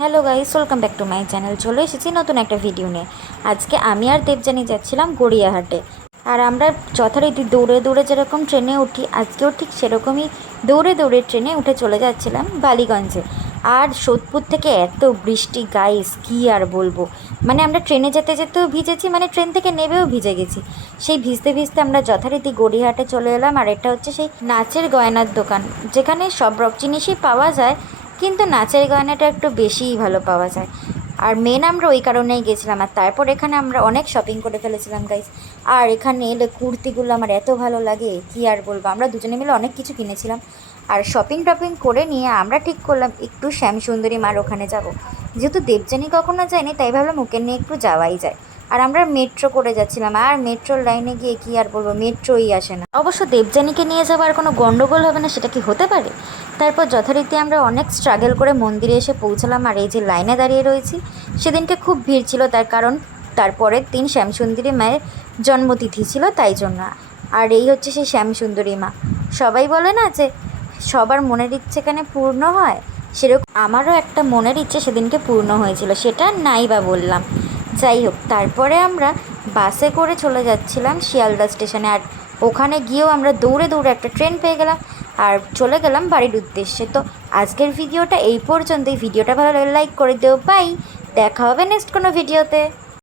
Hello guys, welcome back to my channel. চলে এসেছি নতুন একটা ভিডিও নিয়ে। আজকে আমি আর দেবজানি যাচ্ছিলাম গড়িয়াহাটে। আর আমরা যথারীতি দৌড়ে দৌড়ে যেরকম ট্রেনে উঠি, আজকেও ঠিক সেরকমই দৌড়ে দৌড়ে ট্রেনে উঠে চলে যাচ্ছিলাম বালিগঞ্জে। আর সোদপুর থেকে এত বৃষ্টি, গাইস, কী আর বলব? মানে আমরা ট্রেনে যেতে যেতেও ভিজেছি মানে ট্রেন থেকে নেবেও ভিজে গেছি। সেই ভিজতে ভিজতে আমরা যথারীতি গড়িয়াহাটে চলে এলাম, আর এটা হচ্ছে সেই নাচের গয়নার দোকান। যেখানে সব রক জিনিসই পাওয়া যায় কিন্তু নাচের গয়নাটা একটু বেশিই ভালো পাওয়া যায়। আর মেন আমরা ওই কারণেই গেছিলাম, আর তারপর এখানে আমরা অনেক শপিং করে ফেলেছিলাম গাইজ আর এখানে এলে কুর্তিগুলো আমার এত ভালো লাগে, কি আর বলব? আমরা দুজনে মিলে অনেক কিছু কিনেছিলাম। আর শপিং টপিং করে নিয়ে আমরা ঠিক করলাম, একটু শ্যামসুন্দরী মার ওখানে যাব। যেহেতু দেবযানী কখনো যায়নি, তাই ভাবলাম ওকে নিয়ে একটু যাওয়াই যায়। আর আমরা মেট্রো করে যাচ্ছিলাম, আর মেট্রোর লাইনে গিয়ে কি আর বলব মেট্রোই আসে না। অবশ্য দেবযানীকে নিয়ে যাওয়ার কোনো গণ্ডগোল হবে না, সেটা কি হতে পারে? তারপর যথারীতি আমরা অনেক স্ট্রাগল করে মন্দিরে এসে পৌঁছালাম, আর এই যে লাইনে দাঁড়িয়ে রয়েছি, সেদিনকে খুব ভিড় ছিল, তার কারণ তারপরের দিন শ্যামসুন্দরী মায়ের জন্মতিথি ছিল, তাই জন্য। আর এই হচ্ছে সেই শ্যামসুন্দরী মা। সবাই বলে না যে, সবার মনের ইচ্ছে এখানে পূর্ণ হয় সেরকম আমারও একটা মনের ইচ্ছে সেদিনকে পূর্ণ হয়েছিল, সেটা নাই বা বললাম। যাই হোক, তারপরে আমরা বাসে করে চলে যাচ্ছিলাম শিয়ালদা স্টেশনে আর ওখানে গিয়েও আমরা দৌড়ে দৌড়ে একটা ট্রেন পেয়ে গেলাম আর চলে গেলাম বাড়ির উদ্দেশ্যে। তো আজকের ভিডিওটা এই পর্যন্তই। ভিডিওটা ভালো লাগলে লাইক করে দিও। বাই! দেখা হবে নেক্সট কোনো ভিডিওতে।